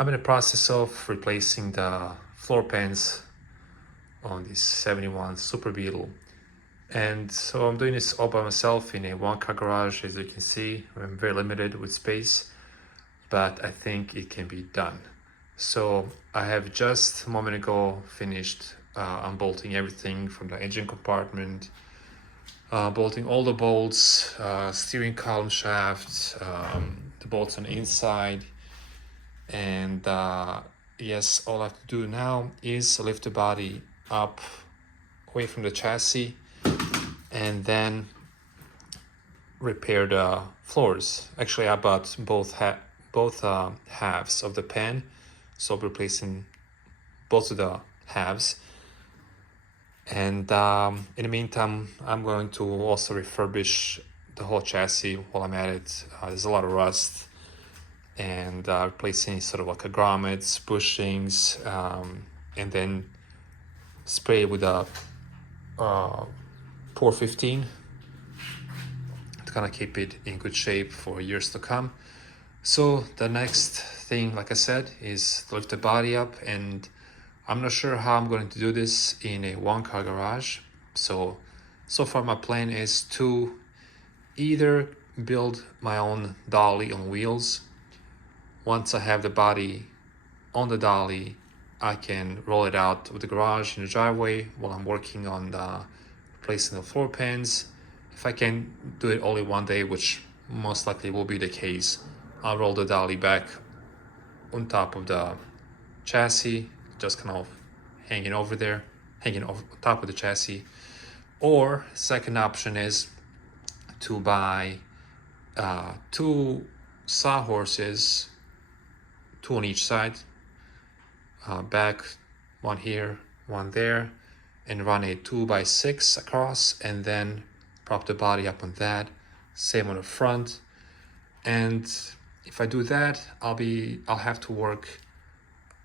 I'm in the process of replacing the floor pans on this 71 Super Beetle. And so I'm doing this all by myself in a one-car garage. As you can see, I'm very limited with space, but I think it can be done. So I have just a moment ago finished unbolting everything from the engine compartment, bolting all the bolts, steering column shaft, the bolts on the inside, and yes, all I have to do now is lift the body up away from the chassis and then repair the floors. Actually, I bought both halves of the pan, so I'm replacing both of the halves. And in the meantime, I'm going to also refurbish the whole chassis while I'm at it. There's a lot of rust, and replacing sort of like a grommets, bushings, and then spray with a Pour 15 to kind of keep it in good shape for years to come. So the next thing, like I said, is to lift the body up, and I'm not sure how I'm going to do this in a one-car garage. So far my plan is to either build my own dolly on wheels. Once I have the body on the dolly, I can roll it out of the garage in the driveway while I'm working on replacing the floor pans. If I can do it only one day, which most likely will be the case, I'll roll the dolly back on top of the chassis, just kind of hanging over top of the chassis. Or second option is to buy two sawhorses, two on each side, back, one here, one there, and run a 2x6 across, and then prop the body up on that. Same on the front. And if I do that, I'll have to work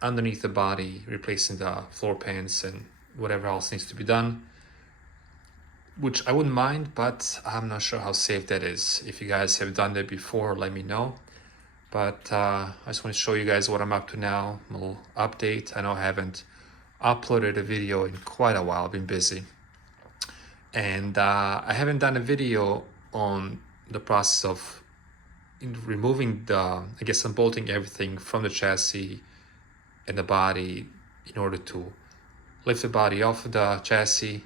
underneath the body, replacing the floor pans and whatever else needs to be done, which I wouldn't mind, but I'm not sure how safe that is. If you guys have done that before, let me know. But I just want to show you guys what I'm up to now, a little update. I know I haven't uploaded a video in quite a while, I've been busy. And I haven't done a video on the process of removing unbolting everything from the chassis and the body in order to lift the body off of the chassis.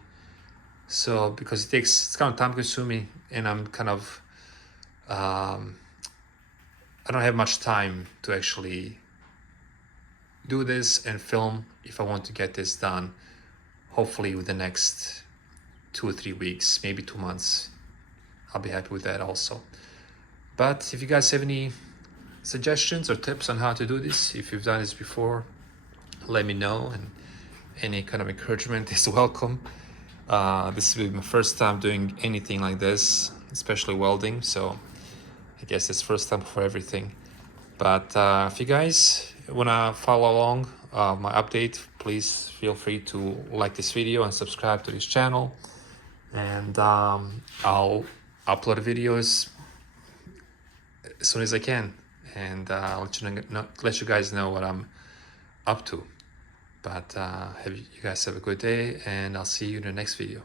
So because it's kind of time consuming, and I'm kind of I don't have much time to actually do this and film if I want to get this done, hopefully within the next 2 or 3 weeks, maybe 2 months. I'll be happy with that also. But if you guys have any suggestions or tips on how to do this, if you've done this before, let me know, and any kind of encouragement is welcome. This will be my first time doing anything like this, especially welding, so I guess it's first time for everything. But if you guys want to follow along my update, please feel free to like this video and subscribe to this channel. And I'll upload videos as soon as I can, and I'll let you guys know what I'm up to. But you guys have a good day, and I'll see you in the next video.